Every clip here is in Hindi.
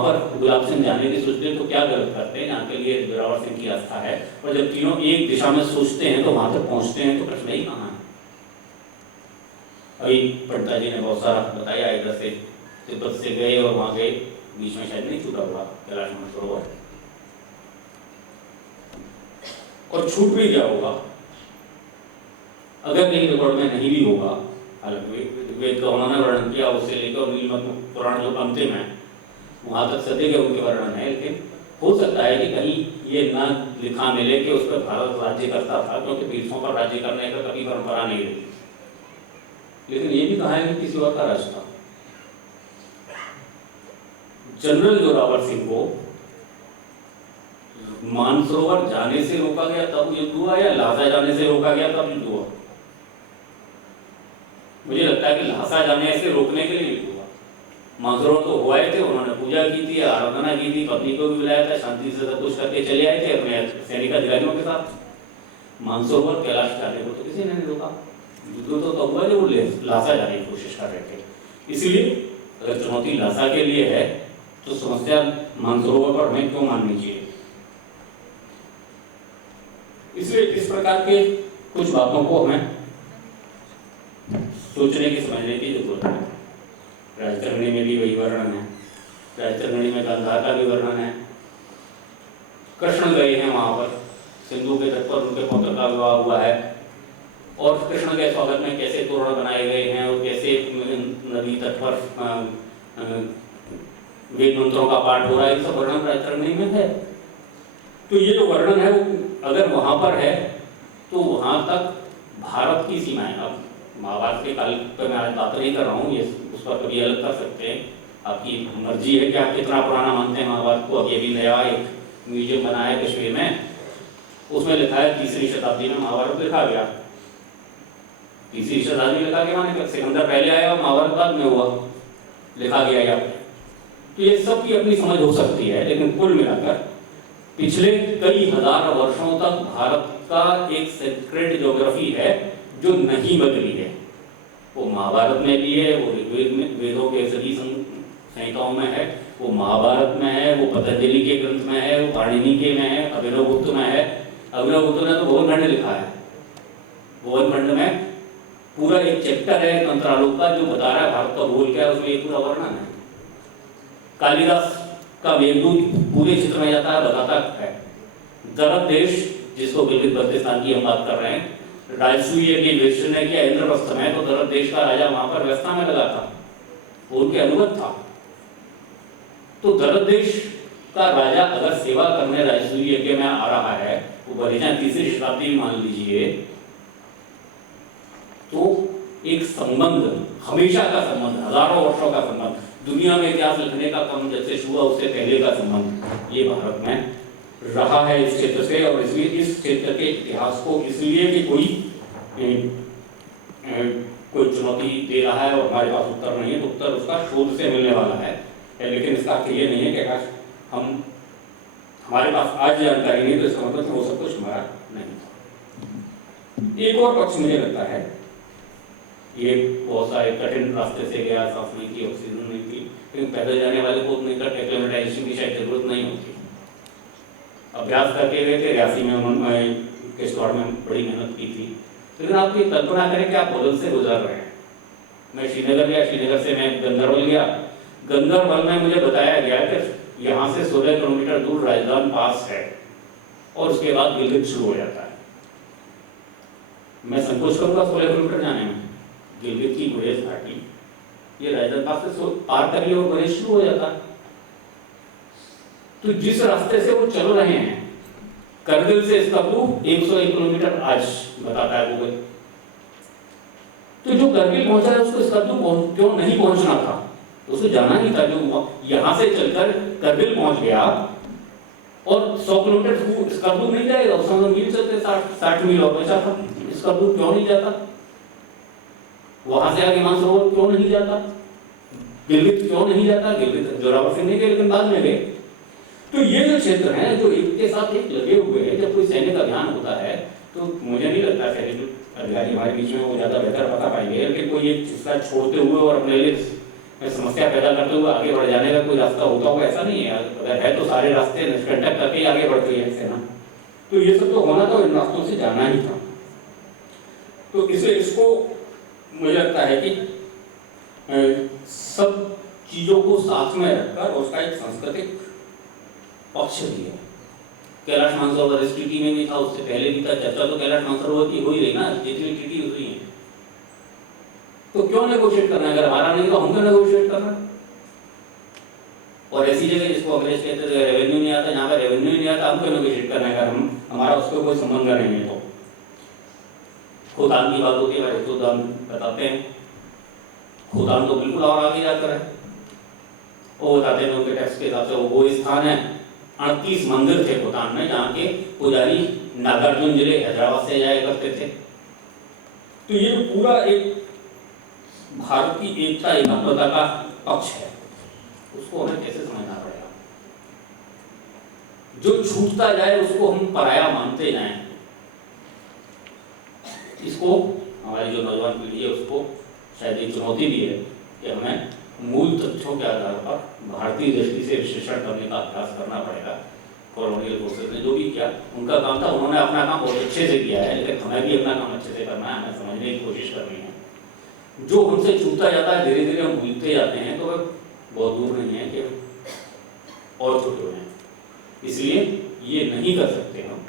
पर गुलाब सिंह जाने की सोचते हैं तो क्या गलत करते हैं, यहाँ के लिए जोरावर सिंह की आस्था है। और जब तीनों एक दिशा में सोचते हैं तो वहां तक पहुंचते हैं, तो प्रश्न ही कहाँ है। अभी पंडिता जी ने बहुत सारा बताया, इधर से तिब्बत से गए और वहां गए, बीच में शायद नहीं छूटा हुआ कैलाश मानसरोवर, और छूट भी गया होगा अगर कहीं रिकॉर्ड में नहीं भी होगा। हालांकि वेद का उन्होंने वर्णन किया, उससे लेकर नीलमणि पुराण जो अंतिम है वहां तक सदे के उनके वर्णन है। लेकिन हो सकता है कि कहीं ये ना लिखा मिले कि उस पर भारत राज्य करता था, क्योंकि तीर्थों पर राज्य करने का कभी परंपरा नहीं रही। लेकिन ये भी कहा है कि किसी और का राज था। जनरल जोरावर सिंह को मानसरोवर जाने से रोका गया तब युद्ध हुआ, या लहासा जाने से रोका गया तब युद्ध हुआ? मुझे लगता है कि लहासा जाने से रोकने के लिए युद्ध हुआ। मानसरोवर तो हुआ थे, उन्होंने पूजा की थी, आराधना की थी, पत्नी को भी बुलाया था, शांति से सब कुछ करके चले आए थे अपने सैनिक अधिकारियों के साथ। मानसरोवर कैलाश जाने को तो किसी ने नहीं रोका। युद्ध तो हुआ जब वो लहासा जाने की कोशिश कर रहे थे। इसीलिए अगर चुनौती लहासा के लिए है तो समस्या मानसरोवर पर हमें क्यों माननी चाहिए? इसलिए इस प्रकार के कुछ बातों को हमें सोचने की समझने की जरूरत है। राजतरंगिणी में भी वही वर्णन है, राजतरंगिणी में गांधार का भी वर्णन है। कृष्ण गए हैं वहां पर, सिंधु के तट पर उनके पुत्र का विवाह हुआ है, और कृष्ण के स्वागत में कैसे तोरण बनाए गए हैं और कैसे नदी तट पर वेद मंत्रों का पाठ हो रहा है, ये सब वर्णन राजतरंगिणी में है। तो ये जो वर्णन है वो अगर वहां पर है तो वहां तक भारत की सीमाएं, अब महाभारत के काल पर मैं आज बात नहीं कर रहा हूँ, ये उस पर कभी अलग कर सकते हैं, आपकी मर्जी है कि आप कितना पुराना मानते हैं महाभारत को। अब ये भी नया एक म्यूजियम बना है कश्मीर में, उसमें लिखा है 3री शताब्दी में महाभारत लिखा गया। 3री शताब्दी लिखा गया माने सिकंदर पहले आया और महाभारत बाद में हुआ, लिखा गया या तो ये सब की अपनी समझ हो सकती है। लेकिन कुल मिलाकर पिछले कई हजार वर्षों तक भारत का एक सेक्रेट ज्योग्राफी है जो नहीं बदली है। वो महाभारत में भी है, वो ऋग्वेद में, वेदों के सभी संहिताओं में है, वो महाभारत में है, वो पतंजलि के ग्रंथ में है, वो पाणिनि के में है, अभिनव गुप्त में है। अभिनव गुप्त ने तो भुवन खंड लिखा है, भुवन खंड में पूरा एक चैप्टर है तंत्रालोक का जो बता रहा है भारत का भूगोल क्या है, उसमें ये पूरा वर्णन है। कालिदास का मेघदूत पूरे चित्र में जाता है, बताता है दरद देश, जिसको गिलगित बल्तिस्तान की हम बात कर रहे हैं, राजसूय के विष्णु ने किया इंद्रप्रस्थ में, तो दरद देश का राजा वहां पर व्यवस्था में लगा था, वो उनके अनुगत था। तो दरद देश का राजा अगर सेवा करने राजसूय यज्ञ में आ रहा है, वो भले 3री शताब्दी मान लीजिए, तो एक संबंध, हमेशा का संबंध, हजारों वर्षों का संबंध, दुनिया में इतिहास लिखने का काम जब से शुरू हुआ उससे पहले का संबंध ये भारत में रहा है इस क्षेत्र से। और इसलिए इस क्षेत्र के इतिहास को इसलिए कि कोई चुनौती दे रहा है और हमारे पास उत्तर नहीं है, तो उत्तर उसका शोध से मिलने वाला है। लेकिन इसका अर्थ ये नहीं है कि अगर हमारे पास आज जानकारी नहीं तो इसका मतलब वो सब कुछ हमारा नहीं था। एक और पक्ष मुझे लगता है, ये बहुत सारे कठिन रास्ते से गया, सांस नहीं की, ऑक्सीजन नहीं थी, लेकिन पैदल जाने वाले को उतनी एक्लेमेटाइजेशन की शायद जरूरत नहीं होती। अभ्यास करके गए थे, रियासी में उन्होंने किश्तवाड़ में बड़ी मेहनत की थी। लेकिन आप ये कल्पना करें कि आप बदल से गुजर रहे हैं। मैं श्रीनगर गया, श्रीनगर से मैं गंदरबल गया, गंदरबल में मुझे बताया गया कि यहाँ से 16 किलोमीटर दूर राजधान पास है और उसके बाद गिलगित शुरू हो जाता है। मैं संकोच करूँगा 16 किलोमीटर जाने में, गिलगित की गुरेज घाटी ये राजधान पास से पार करिए और गुरेज शुरू हो जाता है। तो जिस रास्ते से वो चल रहे हैं, करगिल से स्कर्दू 101 किलोमीटर आज बताता है गूगल, तो जो करगिल पहुंचा है उसको स्कर्दू क्यों नहीं पहुंचना था? उसको जाना नहीं था। जो यहां से चलकर करगिल पहुंच गया और 100 किलोमीटर स्कर्दू नहीं जाएगा, उस समय मील चलते 60 मील और बचा था, स्कर्दू क्यों नहीं जाता? वहां से आगे मानसरोवर क्यों नहीं जाता? गिलगित क्यों नहीं जाता? गिलगित जोरावर सिंह नहीं गए, लेकिन बाद में गए। तो ये जो क्षेत्र है जो एक के साथ एक लगे हुए हैं, जब कोई सैनिक अभियान होता है तो मुझे नहीं लगता सैनिक अधिकारी हमारे बीच में वो ज्यादा बेहतर बता पाएंगे, लेकिन कोई एक हिस्सा छोड़ते हुए और अपने लिए में समस्या पैदा करते हुए आगे बढ़ जाने का कोई रास्ता होता हुआ ऐसा नहीं है। अगर है तो सारे रास्ते निष्कंटक करके ही आगे बढ़ती है सेना। तो ये सब तो होना तो इन रास्तों से जाना ही था। तो इसको मुझे लगता है कि सब चीज़ों को साथ में रखकर उसका एक सांस्कृतिक पक्ष भी है। कैलाश मानसरोवर इस ट्रीटी में भी था, उससे पहले भी था। चर्चा तो कैलाश मानसरोवर की हो ही रही ना, जितनी ट्रीटी हो रही है। तो क्यों नेगोशिएट करना है? अगर हमारा नहीं तो हम क्यों नेगोशिएट करना? और ऐसी जगह जिसको अंग्रेज कहते थे रेवेन्यू नहीं आता, जहाँ पर रेवेन्यू नहीं आता हम क्यों नेगोशिएट करना है? अगर हमारा उसको कोई संबंध नहीं है तो। खोदान की बात होती है, खोदान बताते हैं, खोदान तो बिल्कुल और आगे जाकर है। वो बताते हैं उनके टेक्स्ट के हिसाब से वो स्थान है, 38 मंदिर थे खोदान में, जहाँ के पुजारी नागार्जुन जिले हैदराबाद से जाया करते थे। तो ये पूरा एक भारत की एकता एकात्मता का पक्ष है, उसको हमें कैसे समझना पड़ेगा। जो छूटता जाए उसको हम पराया मानते जाएं, इसको हमारी जो नौजवान पीढ़ी है उसको शायद एक चुनौती भी है कि हमें मूल तथ्यों के आधार पर भारतीय दृष्टि से विश्लेषण करने का अभ्यास करना पड़ेगा। कॉलोनियल फोर्सेस ने जो भी किया उनका काम था, उन्होंने अपना काम बहुत अच्छे से किया है, लेकिन हमें भी अपना काम अच्छे से करना है, हमें समझने की कोशिश करनी है। जो हमसे छूटता जाता है धीरे धीरे हम भूलते जाते हैं, तो वह बहुत दूर नहीं है कि और छूटे हुए हैं। इसलिए ये नहीं कर सकते हम,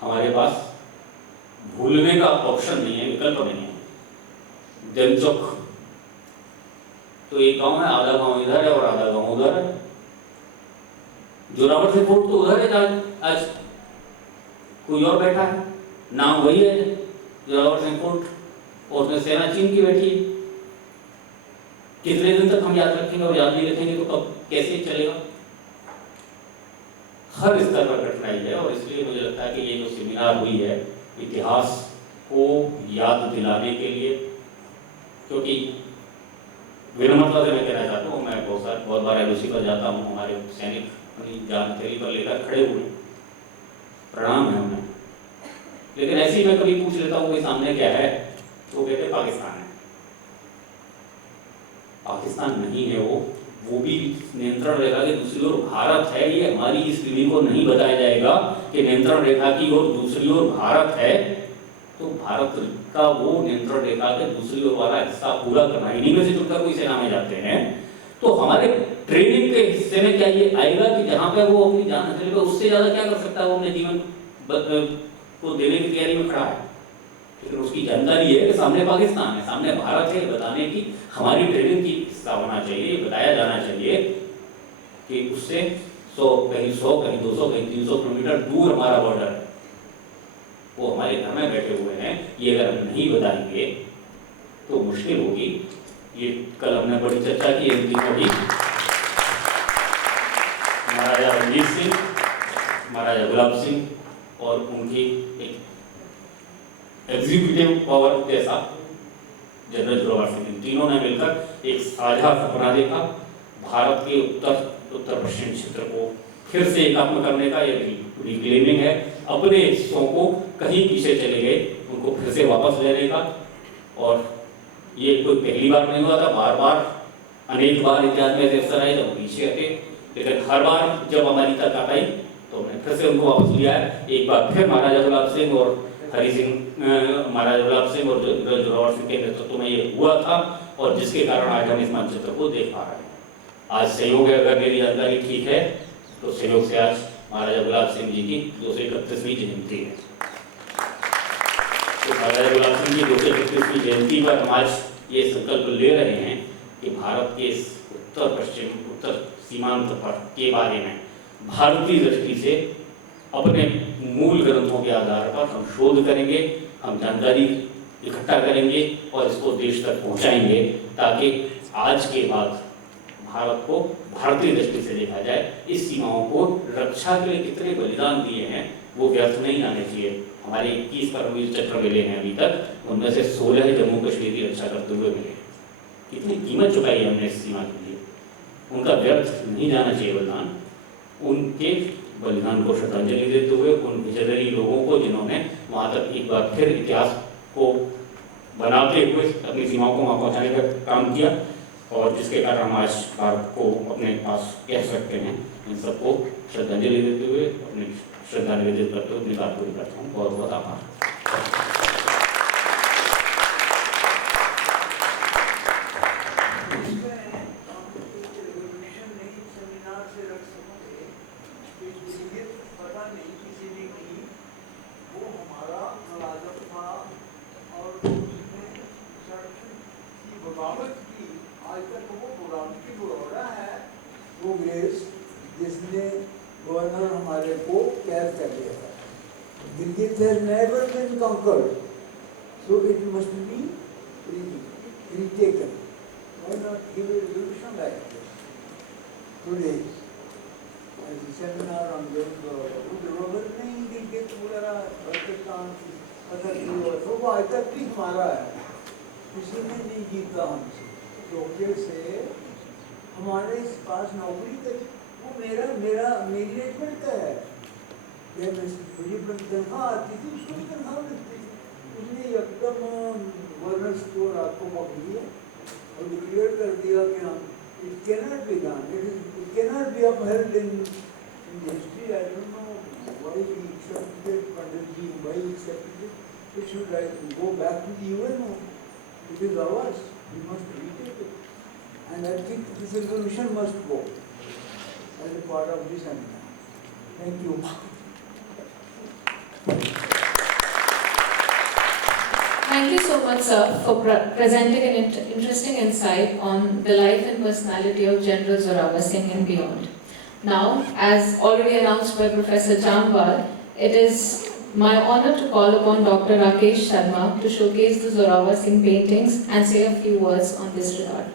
हमारे पास भूलने का ऑप्शन नहीं है, विकल्प नहीं है। जनचौक तो एक गांव है, आधा गांव इधर है और आधा गांव उधर है। जोरावर से फोर्ट तो उधर है, आज कोई और बैठा है, नाम वही है जोरावर सिंह फोर्ट, और उसमें सेना चीन की बैठी है। कितने दिन तक हम याद रखेंगे और याद नहीं रखेंगे तो कब कैसे चलेगा? हर स्तर पर कठिनाई है। और इसलिए मुझे लगता है कि ये जो सेमिनार हुई है इतिहास को याद दिलाने के लिए, क्योंकि विनम्रता से मैं कहना चाहता हूँ, मैं बहुत बार एलओसी पर जाता हूँ, हमारे सैनिक अपनी जान हथेली पर लेकर खड़े हुए, प्रणाम है उन्हें, लेकिन ऐसे ही मैं कभी पूछ लेता हूँ कि सामने क्या है, तो कहते पाकिस्तान है। पाकिस्तान नहीं है वो भी नियंत्रण रेखा के दूसरी ओर भारत है। ये हमारी इस पीढ़ी को नहीं बताया जाएगा कि नियंत्रण रेखा की ओर दूसरी ओर भारत है, तो भारत का वो नियंत्रण रेखा के दूसरी ओर वाला हिस्सा पूरा करना। इन्हीं में से जुड़कर कोई सेना में जाते हैं तो हमारे ट्रेनिंग के हिस्से में क्या ये आएगा कि जहाँ पे वो अपनी जान हथेली पे उससे ज्यादा क्या कर सकता है, वो अपने जीवन को देने की तैयारी में खड़ा है। लेकिन उसकी जानकारी है कि सामने पाकिस्तान है, सामने भारत है, बताने की हमारी ट्रेनिंग की हिस्सा होना चाहिए, बताया जाना चाहिए कि उससे 100 कहीं 200 कहीं 300 किलोमीटर दूर हमारा बॉर्डर है, वो हमारे घर में बैठे हुए हैं। ये अगर हम नहीं बताएंगे तो मुश्किल होगी। ये कल हमने बड़ी चर्चा की इन दिनों भी, महाराजा रणजीत सिंह, महाराजा गुलाब सिंह और उनकी एक एग्जीक्यूटिव पावर जैसा जनरल जोरावर सिंह, तीनों ने मिलकर एक साझा सपना देखा, भारत के उत्तर पश्चिम क्षेत्र को फिर से एकात्म करने का। ये रिक्लेमिंग है, अपने हिस्सों को कहीं पीछे चले गए उनको फिर से वापस लेने का। और ये कोई पहली बार नहीं हुआ था, बार बार अनेक बार इतिहास में ऐसे अवसर आए जब पीछे हटे, लेकिन हर बार जब हमारी ताकत आई तो हमने फिर से उनको वापस लिया है। एक बार फिर महाराजा गुलाब सिंह और हरि सिंह, महाराजा गुलाब सिंह और जोरावर सिंह के नेतृत्व में ये हुआ था, और जिसके कारण आज हम इस मानचित्र को देख पा रहे हैं। आज संयोग है, अगर मेरी जानकारी ठीक है तो संयोग से आज महाराजा गुलाब सिंह जी की 231वीं जयंती है। तो महाराजा गुलाब सिंह की 231वीं जयंती पर हम आज ये संकल्प ले रहे हैं कि भारत के इस उत्तर सीमांत पर के बारे में भारतीय दृष्टि से अपने मूल ग्रंथों के आधार पर हम शोध करेंगे, हम जानकारी इकट्ठा करेंगे और इसको देश तक पहुंचाएंगे, ताकि आज के बाद भारत को भारतीय दृष्टि से देखा जाए। इस सीमाओं को रक्षा के लिए कितने बलिदान दिए हैं वो व्यर्थ नहीं जाने चाहिए। हमारे 21 परमवीर चक्र मिले हैं अभी तक, उनमें से 16 जम्मू कश्मीर की रक्षा करते हुए मिले। कितनी कीमत चुकाई है हमने इस सीमा के लिए, उनका व्यर्थ नहीं जाना चाहिए बलिदान। उनके बलिदान को श्रद्धांजलि देते हुए उन विजयी लोगों को जिन्होंने वहाँ तक एक बार फिर इतिहास को बनाते हुए अपनी सीमाओं को वहाँ पहुँचाने का काम किया, और जिसके कारण हम आज भारत को अपने पास कह सकते हैं। इन सबको श्रद्धांजलि देते हुए अपनी श्रद्धा निवेदित करते हुए अपनी बात पूरी करता हूँ। बहुत बहुत आभार। जिसने गवर्नर हमारे को कैद कर लिया था। Gilgit has never been conquered, so it must be retaken. Why not give a resolution like this? Today, as a seminar on global नहीं Gilgit वगैरह पाकिस्तान पता और तो वो आज तक भी हमारा है, किसी ने नहीं जीता हमसे। धोखे से हमारे पास नौकरी करी, वो मेरी रेटमेंट का है। मुझे तनख्वाह आती थी, उसको भी तनख्वाह मिलती थी। उसने एकदम गवर्नर्स को रात को पकड़ लिया और डिक्लेयर कर दिया कि हम it cannot be done, it cannot be upheld in history. I don't know why he accepted it, Pandit ji why he accepted it. It should like go back to the UN. It is ours, we must retake it, and I think this resolution must go as a part of this seminar. Thank you. Thank you so much, sir, for presenting an interesting insight on the life and personality of General Zorawar Singh and beyond. Now, as already announced by Professor Jamwal, it is my honor to call upon Dr. Rakesh Sharma to showcase the Zorawar Singh paintings and say a few words on this regard.